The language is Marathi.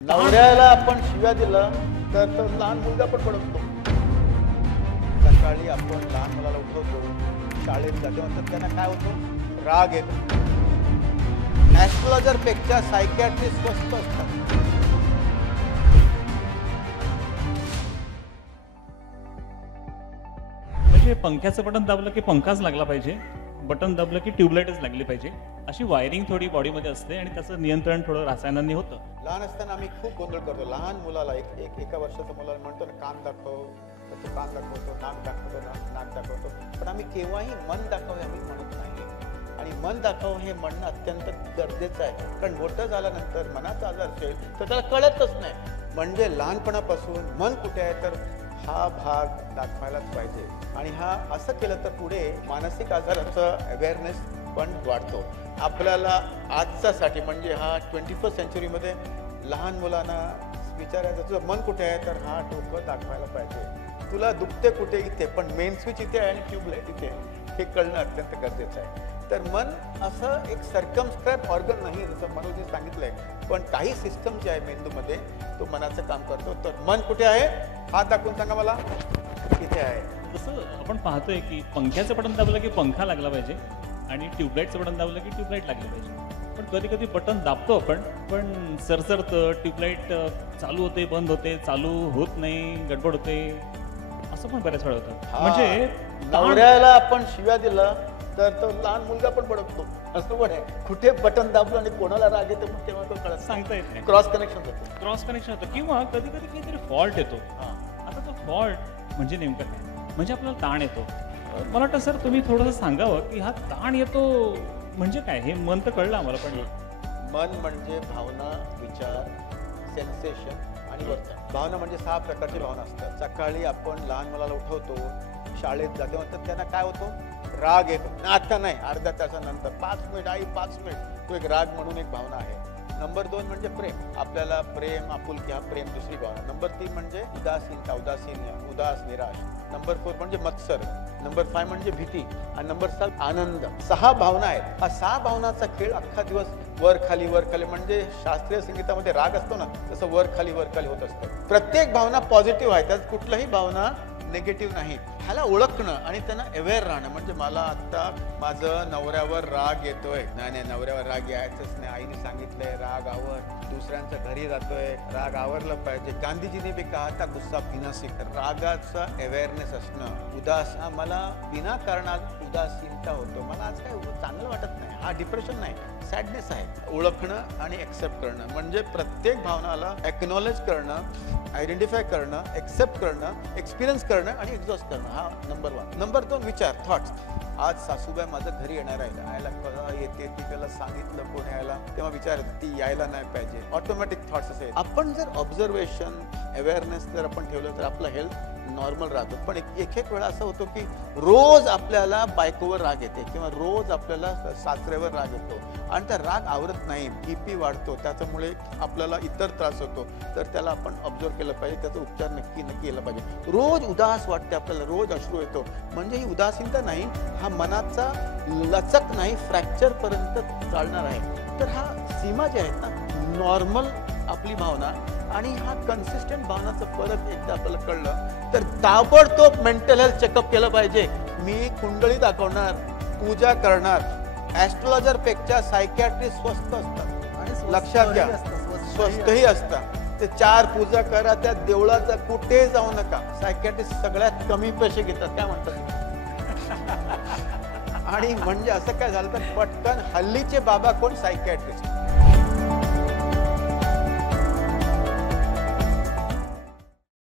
नवऱ्याला आपण शिव्या दिला तर तो लहान मुलगा पण भडकतो. सकाळी आपण लहान मुलाला उठवतो, शाळेत जातो, तर त्यांना काय होतो? राग येतो. ॲस्ट्रोलॉजर पेक्षा सायकॅट्रिस्ट स्वस्त असतात. म्हणजे पंख्याचं बटन दाबलं की पंखाच लागला पाहिजे, बटन दाबलं की ट्यूबलाईटच लागली पाहिजे, अशी वायरिंग थोडी बॉडीमध्ये असते आणि त्याचं नियंत्रण थोडं रसायनांनी होतं. लहान असताना आम्ही खूप गोंधळ करतो. लहान मुलाला एका वर्षाच्या मुलाला म्हणतो ना, कान दाखव, त्याचं कान दाखवतो, नाक दाखवतो, नाक दाखवतो, पण आम्ही केव्हाही मन दाखव आम्ही म्हणत नाही. आणि मन दाखव हे म्हणणं अत्यंत गरजेचं आहे, कारण मोठं झाल्यानंतर मनाचा आजार असेल तर त्याला कळतच नाही. म्हणजे लहानपणापासून मन कुठे आहे तर हा भाग दाखवायलाच पाहिजे. आणि हा असं केलं तर पुढे मानसिक आजाराचा अवेअरनेस पण वाढतो. आपल्याला आजच्यासाठी म्हणजे हा 21st सेंचुरीमध्ये लहान मुलांना विचारायचं तुझं मन कुठे आहे तर हा डोकं दाखवायला पाहिजे. तुला दुखते कुठे? इथे, पण मेन स्विच इथे आहे आणि ट्यूबलाईट इथे, हे कळणं अत्यंत गरजेचं आहे. तर मन असं एक सर्कमस्क्राईब ऑर्गन नाही, जसं मनोजी सांगितलंय, पण काही सिस्टम जे आहे मेंदूमध्ये तो मनाचं काम करतो. तर मन कुठे आहे? हात दाखवून सांगा मला. इथे आहे. जसं आपण पाहतोय की पंख्याचं बटन दाबलं की पंखा लागला पाहिजे आणि ट्यूबलाईटचं बटन दाबलं की ट्यूबलाईट लागली पाहिजे. पण कधी कधी बटन दाबतो आपण, पण सरसरतं, ट्यूबलाईट चालू होते, बंद होते, चालू होत नाही, गडबड होते, असं पण बऱ्याच वेळा होतं. म्हणजे नवऱ्याला आपण शिव्या दिला तर तो लहान मुलगा पण भडकतो. असं पण आहे. कुठे बटन दाबलं आणि कोणाला राग येतो मग तेव्हा तो कळत सांगता येत नाही. क्रॉस कनेक्शन होतं. क्रॉस कनेक्शन होतं किंवा कधी कधी काहीतरी फॉल्ट येतो. आता तो फॉल्ट म्हणजे नेमकं काय? म्हणजे आपल्याला ताण येतो. मला वाटतं सर तुम्ही थोडंसं सांगावं की हा ताण येतो म्हणजे काय? हे मन तर कळलं आम्हाला, पण मन म्हणजे भावना, विचार, सेन्सेशन आणि वर्तन. भावना म्हणजे 6 प्रकारची भावना असतात. सकाळी आपण लहान मुलाला उठवतो, शाळेत जातो, तर त्यांना काय होतो? राग येतो. आता नाही, अर्ध्या तासानंतर 5 मिनिट आई 5 मिनिट, तो एक राग म्हणून एक भावना आहे. नंबर 2 म्हणजे प्रेम. आपल्याला प्रेम, आपुलकी, हा प्रेम दुसरी भावना. नंबर 3 म्हणजे उदासीनता, उदास, निराश. नंबर 4 म्हणजे मत्सर. नंबर 5 म्हणजे भीती. आणि नंबर 7 आनंद. 6 भावना आहेत. हा 6 भावनाचा खेळ अख्खा दिवस वर खाली म्हणजे शास्त्रीय संगीतामध्ये राग असतो ना, तसं वर खाली होत असतं. प्रत्येक भावना पॉझिटिव्ह आहे, त्यात कुठलाही भावना निगेटिव्ह नाही. ह्याला ओळखणं आणि त्यांना अवेअर राहणं. म्हणजे मला आता माझं नवऱ्यावर राग येतोय, नाही नवऱ्यावर राग यायचंच नाही, आईने सांगितलंय राग आवर, दुसऱ्यांच्या घरी जातोय, राग आवरलं पाहिजे. गांधीजीने बी कहा था गुस्सा पीना सीख. रागाचा अवेअरनेस असणं. उदास, मला विनाकारणात उदासीनता होतो, मला आज काय चांगलं वाटत नाही, हा डिप्रेशन नाही, सॅडनेस आहे. ओळखणं आणि एक्सेप्ट करणं म्हणजे प्रत्येक भावनाला एक्नॉलेज करणं, आयडेंटिफाय करणं, एक्सेप्ट करणं, एक्सपिरियन्स करणं आणि एक्झॉस्ट करणं. हा नंबर 1. नंबर 2 विचार, थॉट्स. आज सासूबाई माझं घरी येणार आहे, यायला कळा येते, ती त्याला सांगितलं कोण यायला, तेव्हा विचार ती यायला नाही पाहिजे. ऑटोमॅटिक थॉट्स असे. आपण जर ऑब्झर्वेशन, अवेअरनेस जर आपण ठेवलं तर आपलं हेल्थ नॉर्मल राहतो. पण एक वेळा असं होतो की रोज आपल्याला बायकोवर राग येते किंवा रोज आपल्याला सासऱ्यावर राग येतो आणि त्या राग आवरत नाही, BP वाढतो, त्याच्यामुळे आपल्याला इतर त्रास होतो. तर त्याला आपण ऑब्झर्व केलं पाहिजे, त्याचा उपचार नक्की केला पाहिजे. रोज उदास वाटते आपल्याला, रोज अश्रू येतो, म्हणजे ही उदासीनता नाही, हा मनाचा लचक नाही, फ्रॅक्चर पर्यंत चालणार आहे. तर हा सीमा जे आहेत ना, नॉर्मल आपली भावना आणि हा कन्सिस्टंट भावनाचा फरक एकदा आपल्याला कळलं तर ताबडतोब मेंटल हेल्थ चेकअप केलं पाहिजे. मी कुंडली दाखवणार, पूजा करणार. ॲस्ट्रोलॉजर पेक्षा सायकॅट्रिस्ट स्वस्त असतात आणि लक्षात घ्या, स्वस्तही असतात. ते 4 पूजा करा, त्या देवळाचा कुठे जाऊ नका. सायकॅट्रिस्ट सगळ्यात कमी पैसे घेतात, काय म्हणतात. आणि म्हणजे असं काय झालं तर पटकन हल्लीचे बाबा कोण? सायकॅट्रिस्ट.